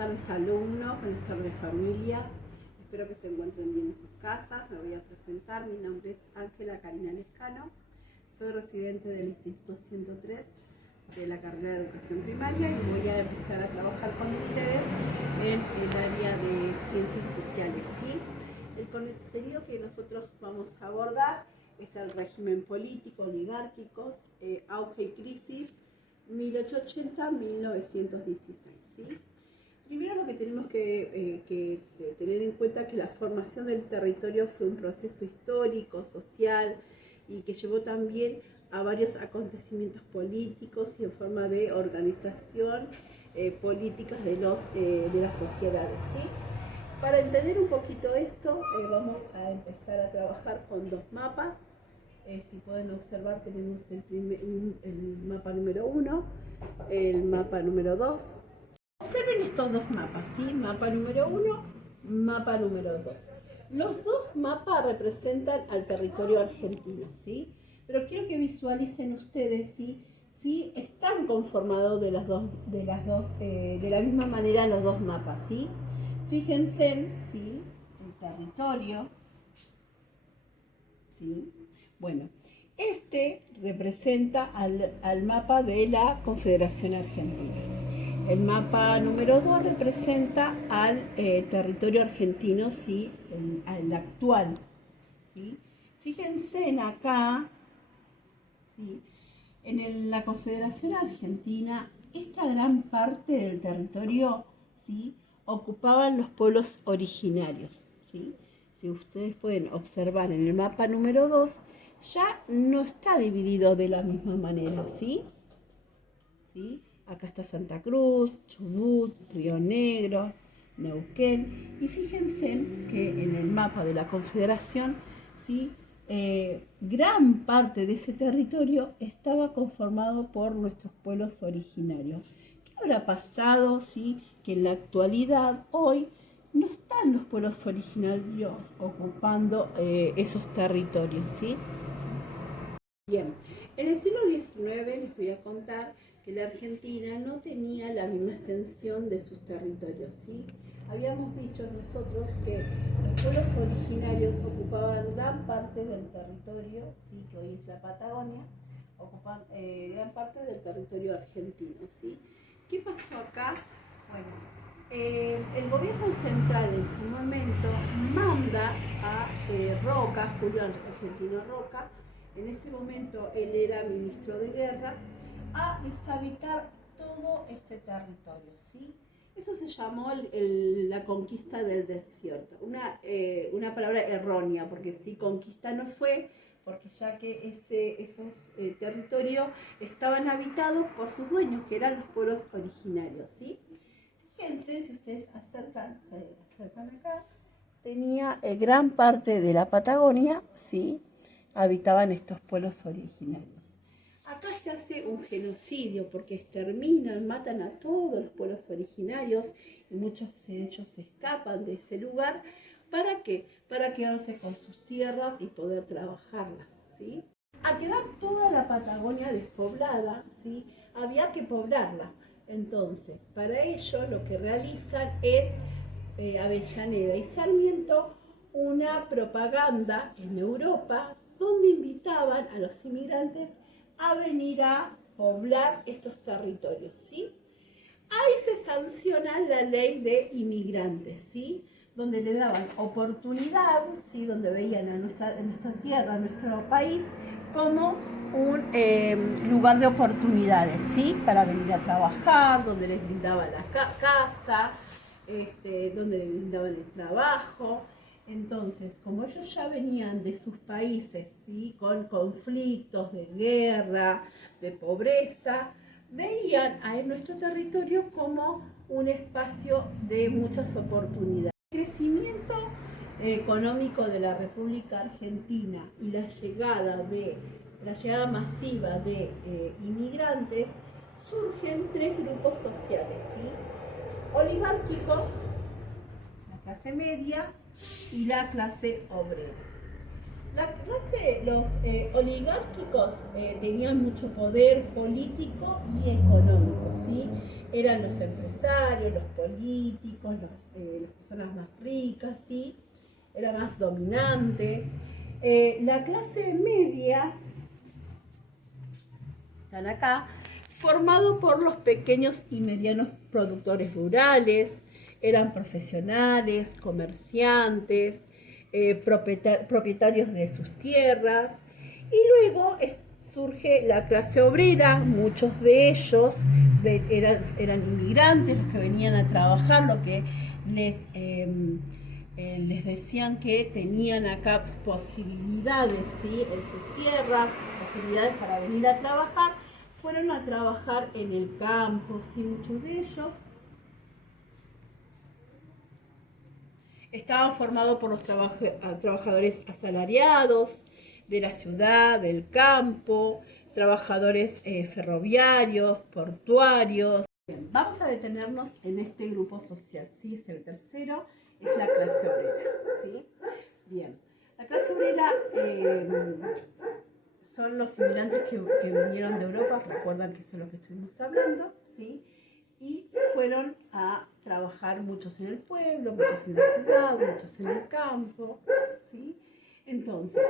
tardes alumnos, buenas tardes familias. Espero que se encuentren bien en sus casas. Me voy a presentar. Mi nombre es Ángela Karina Lescano. Soy residente del Instituto 103 de la carrera de Educación Primaria y voy a empezar a trabajar con ustedes en el área de Ciencias Sociales. ¿Sí? El contenido que nosotros vamos a abordar es el régimen político, oligárquico, auge y crisis, 1880-1916. ¿Sí? Primero lo que tenemos que tener en cuenta es que la formación del territorio fue un proceso histórico, social y que llevó también a varios acontecimientos políticos y en forma de organización políticas de las sociedades. ¿Sí? Para entender un poquito esto, vamos a empezar a trabajar con dos mapas. Si pueden observar, tenemos el mapa número 1, el mapa número 2. Observen estos dos mapas, ¿sí? Mapa número 1, mapa número 2. Los dos mapas representan al territorio argentino, ¿sí? Pero quiero que visualicen ustedes, ¿sí? Si están conformados de la misma manera los dos mapas, ¿sí? Fíjense, ¿sí? El territorio, ¿sí? Bueno, este representa al mapa de la Confederación Argentina. El mapa número 2 representa al territorio argentino, ¿sí? El actual, ¿sí? Fíjense en acá, ¿sí? En la Confederación Argentina, esta gran parte del territorio, ¿sí? Ocupaban los pueblos originarios, ¿sí? Si ustedes pueden observar en el mapa número 2, ya no está dividido de la misma manera, ¿sí? ¿Sí? Acá está Santa Cruz, Chubut, Río Negro, Neuquén. Y fíjense que en el mapa de la Confederación, ¿sí? Gran parte de ese territorio estaba conformado por nuestros pueblos originarios. ¿Qué habrá pasado, ¿sí? Que en la actualidad, hoy, no están los pueblos originarios ocupando esos territorios, ¿sí? Bien, en el siglo XIX les voy a contar que la Argentina no tenía la misma extensión de sus territorios, ¿sí? Habíamos dicho nosotros que los pueblos originarios ocupaban gran parte del territorio, ¿sí? Que hoy es la Patagonia, ocupan gran parte del territorio argentino, ¿sí? ¿Qué pasó acá? Bueno, el gobierno central en su momento manda a Roca, Julio Argentino Roca, en ese momento él era ministro de guerra, a deshabitar todo este territorio, ¿sí? Eso se llamó la conquista del desierto, una palabra errónea, porque sí, conquista no fue, porque ya que esos territorios estaban habitados por sus dueños, que eran los pueblos originarios, ¿sí? Fíjense, si ustedes se acercan acá, tenía gran parte de la Patagonia, ¿sí? Habitaban estos pueblos originarios. Acá se hace un genocidio porque exterminan, matan a todos los pueblos originarios y muchos de ellos se escapan de ese lugar. ¿Para qué? Para quedarse con sus tierras y poder trabajarlas, ¿sí? A quedar toda la Patagonia despoblada, ¿sí? Había que poblarla. Entonces, para ello lo que realizan es Avellaneda y Sarmiento una propaganda en Europa donde invitaban a los inmigrantes a venir a poblar estos territorios, ¿sí? Ahí se sanciona la ley de inmigrantes, ¿sí? Donde le daban oportunidad, ¿sí? Donde veían a nuestra tierra, a nuestro país, como un lugar de oportunidades, ¿sí? Para venir a trabajar, donde les brindaban la casa, donde les brindaban el trabajo. Entonces, como ellos ya venían de sus países, ¿sí? Con conflictos de guerra, de pobreza, veían a nuestro territorio como un espacio de muchas oportunidades. El crecimiento económico de la República Argentina y la llegada masiva de inmigrantes, surgen tres grupos sociales, ¿sí? Oligárquico, la clase media y la clase obrera. Los oligárquicos tenían mucho poder político y económico, ¿sí? Eran los empresarios, los políticos, las personas más ricas, ¿sí? Era más dominante. La clase media, están acá, formado por los pequeños y medianos productores rurales, eran profesionales, comerciantes, propietarios de sus tierras, y luego surge la clase obrera. Muchos de ellos eran inmigrantes, los que venían a trabajar, lo que les decían que tenían acá posibilidades, ¿sí? En sus tierras, posibilidades para venir a trabajar. Fueron a trabajar en el campo, ¿sí? Muchos de ellos estaban formados por los trabajadores asalariados de la ciudad, del campo, trabajadores ferroviarios, portuarios. Bien, vamos a detenernos en este grupo social, ¿sí? Es el tercero, es la clase obrera, ¿sí? Bien, la clase obrera son los inmigrantes que vinieron de Europa, recuerdan que eso es lo que estuvimos hablando, ¿sí? Y fueron a trabajar muchos en el pueblo, muchos en la ciudad, muchos en el campo, ¿sí? Entonces,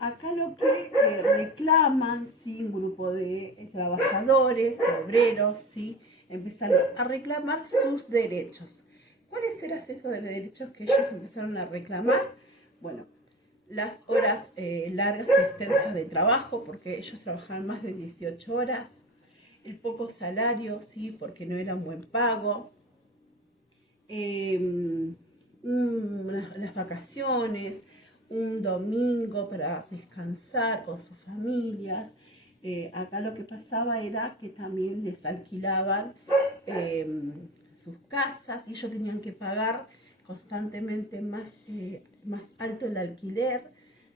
acá lo que reclaman, ¿sí? Un grupo de trabajadores, de obreros, ¿sí? Empezaron a reclamar sus derechos. ¿Cuáles eran esos derechos que ellos empezaron a reclamar? Bueno, las horas largas y extensas de trabajo, porque ellos trabajaban más de 18 horas, el poco salario, ¿sí? Porque no era un buen pago, las vacaciones, un domingo para descansar con sus familias. Acá lo que pasaba era que también les alquilaban sus casas y ellos tenían que pagar constantemente más alto el alquiler,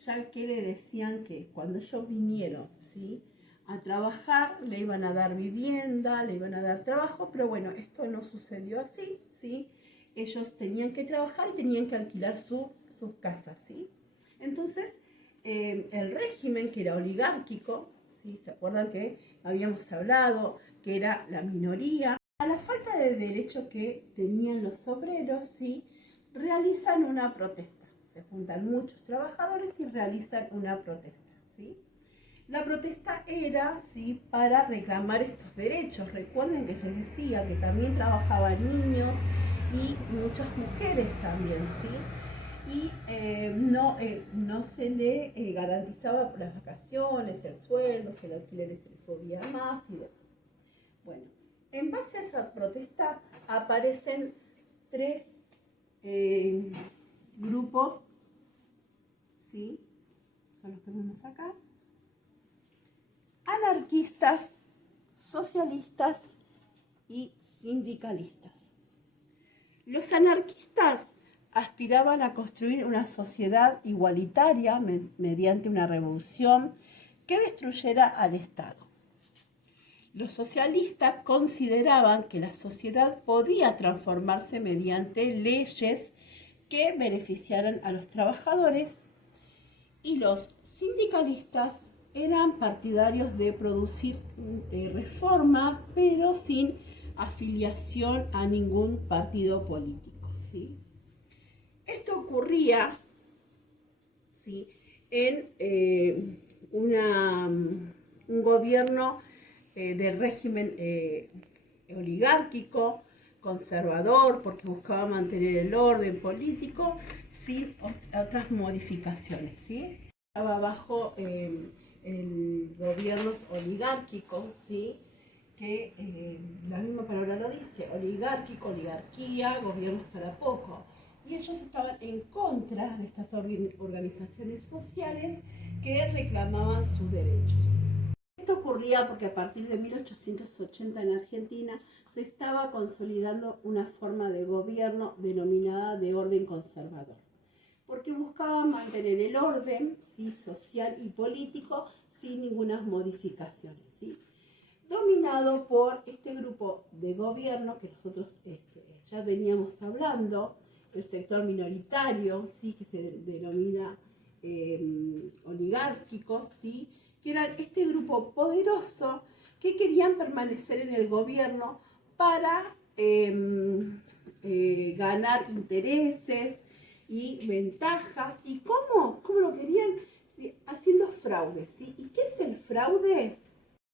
ya que le decían que cuando ellos vinieron, ¿sí?, a trabajar, le iban a dar vivienda, le iban a dar trabajo, pero bueno, esto no sucedió así, ¿sí? Ellos tenían que trabajar y tenían que alquilar sus casas, ¿sí? Entonces, el régimen, que era oligárquico, ¿sí? ¿Se acuerdan que habíamos hablado que era la minoría? A la falta de derechos que tenían los obreros, ¿sí?, realizan una protesta. Se juntan muchos trabajadores y realizan una protesta, ¿sí? La protesta era, ¿sí?, para reclamar estos derechos. Recuerden que les decía que también trabajaban niños y muchas mujeres también, ¿sí? Y no se le garantizaba las vacaciones, el sueldo, si el alquiler se les subía más y demás. Bueno, en base a esa protesta aparecen tres grupos, ¿sí? Son los que vemos acá: anarquistas, socialistas y sindicalistas. Los anarquistas aspiraban a construir una sociedad igualitaria mediante una revolución que destruyera al Estado. Los socialistas consideraban que la sociedad podía transformarse mediante leyes que beneficiaran a los trabajadores, y los sindicalistas eran partidarios de producir reformas, pero sin afiliación a ningún partido político, ¿sí? Esto ocurría, ¿sí?, en un gobierno del régimen oligárquico, conservador, porque buscaba mantener el orden político sin otras modificaciones, ¿sí? Estaba bajo el gobiernos oligárquicos, ¿sí?, que la misma palabra lo dice: oligárquico, oligarquía, gobiernos para poco. Y ellos estaban en contra de estas organizaciones sociales que reclamaban sus derechos. Esto ocurría porque a partir de 1880 en Argentina se estaba consolidando una forma de gobierno denominada de orden conservador, porque buscaba mantener el orden, ¿sí?, social y político sin ninguna modificación, ¿sí?, dominado por este grupo de gobierno que nosotros ya veníamos hablando, el sector minoritario, ¿sí?, que se denomina oligárquico, ¿sí?, que eran este grupo poderoso que querían permanecer en el gobierno para ganar intereses y ventajas. ¿Y cómo? ¿Cómo lo querían? Haciendo fraude, ¿sí? ¿Y qué es el fraude?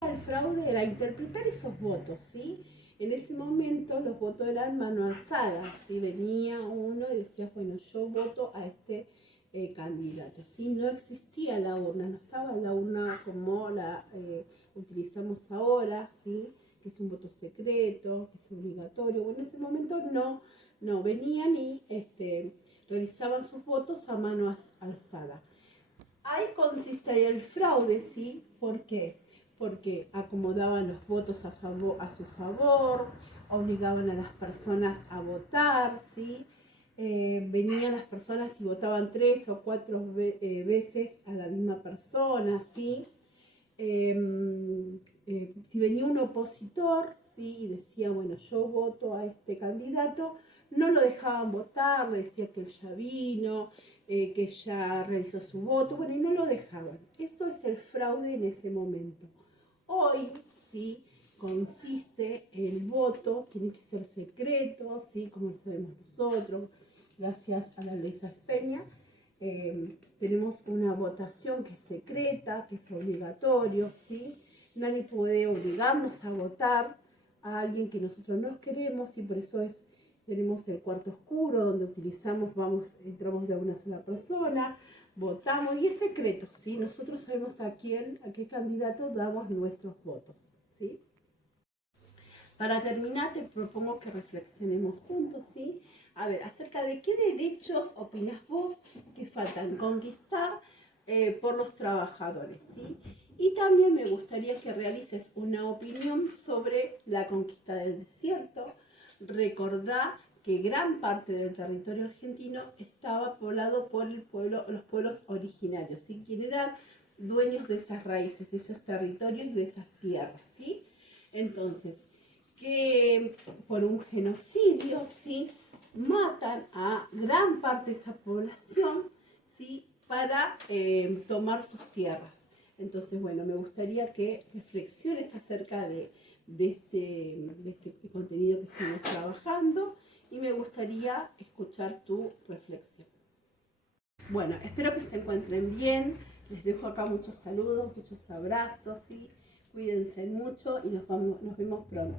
El fraude era interpretar esos votos, ¿sí? En ese momento los votos eran mano alzada, ¿sí? Venía uno y decía, bueno, yo voto a este candidato, ¿sí? No existía la urna, no estaba la urna como la utilizamos ahora, ¿sí? Que es un voto secreto, que es obligatorio. Bueno, en ese momento no venían y realizaban sus votos a mano alzada. Ahí consiste el fraude, ¿sí? ¿Por qué? Porque acomodaban los votos a su favor, obligaban a las personas a votar, ¿sí? Venían las personas y votaban 3 o 4 veces a la misma persona, ¿sí? Si venía un opositor, ¿sí? Y decía, bueno, yo voto a este candidato, no lo dejaban votar, le decía que él ya vino, que ya realizó su voto, bueno, y no lo dejaban. Esto es el fraude en ese momento. Hoy, ¿sí? Consiste el voto, tiene que ser secreto, ¿sí? Como lo sabemos nosotros, gracias a la ley Peña. Tenemos una votación que es secreta, que es obligatorio, ¿sí? Nadie puede obligarnos a votar a alguien que nosotros no queremos y por eso tenemos el cuarto oscuro donde entramos de una sola persona, votamos y es secreto, ¿sí? Nosotros sabemos a qué candidato damos nuestros votos, ¿sí? Para terminar, te propongo que reflexionemos juntos, ¿sí? A ver, acerca de qué derechos opinas vos que faltan conquistar por los trabajadores, ¿sí? Y también me gustaría que realices una opinión sobre la conquista del desierto. Recordá que gran parte del territorio argentino estaba poblado por los pueblos originarios, ¿sí? Quienes eran dueños de esas raíces, de esos territorios y de esas tierras, ¿sí? Entonces, que por un genocidio, ¿sí? Matan a gran parte de esa población, ¿sí? Para tomar sus tierras. Entonces, bueno, me gustaría que reflexiones acerca de este contenido que estamos trabajando y me gustaría escuchar tu reflexión. Bueno, espero que se encuentren bien. Les dejo acá muchos saludos, muchos abrazos, ¿sí? Cuídense mucho y nos vemos pronto.